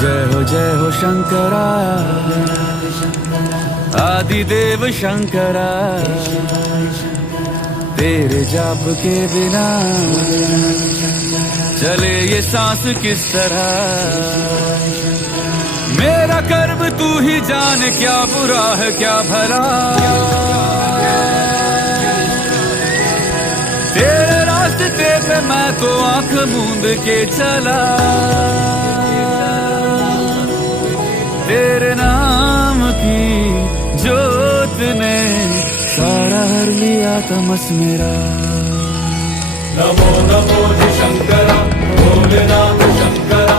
जय हो शंकरा, आदिदेव शंकरा। तेरे जाप के बिना चले ये सांस किस तरह। मेरा कर्म तू ही जाने, क्या बुरा है क्या भला। तेरे रास्ते पे मैं तो आंख मूंद के चला। तेरे नाम की जोत ने सारा हर लिया तमस मेरा। नमो नमो जी शंकरा, भोलेनाथ शंकरा।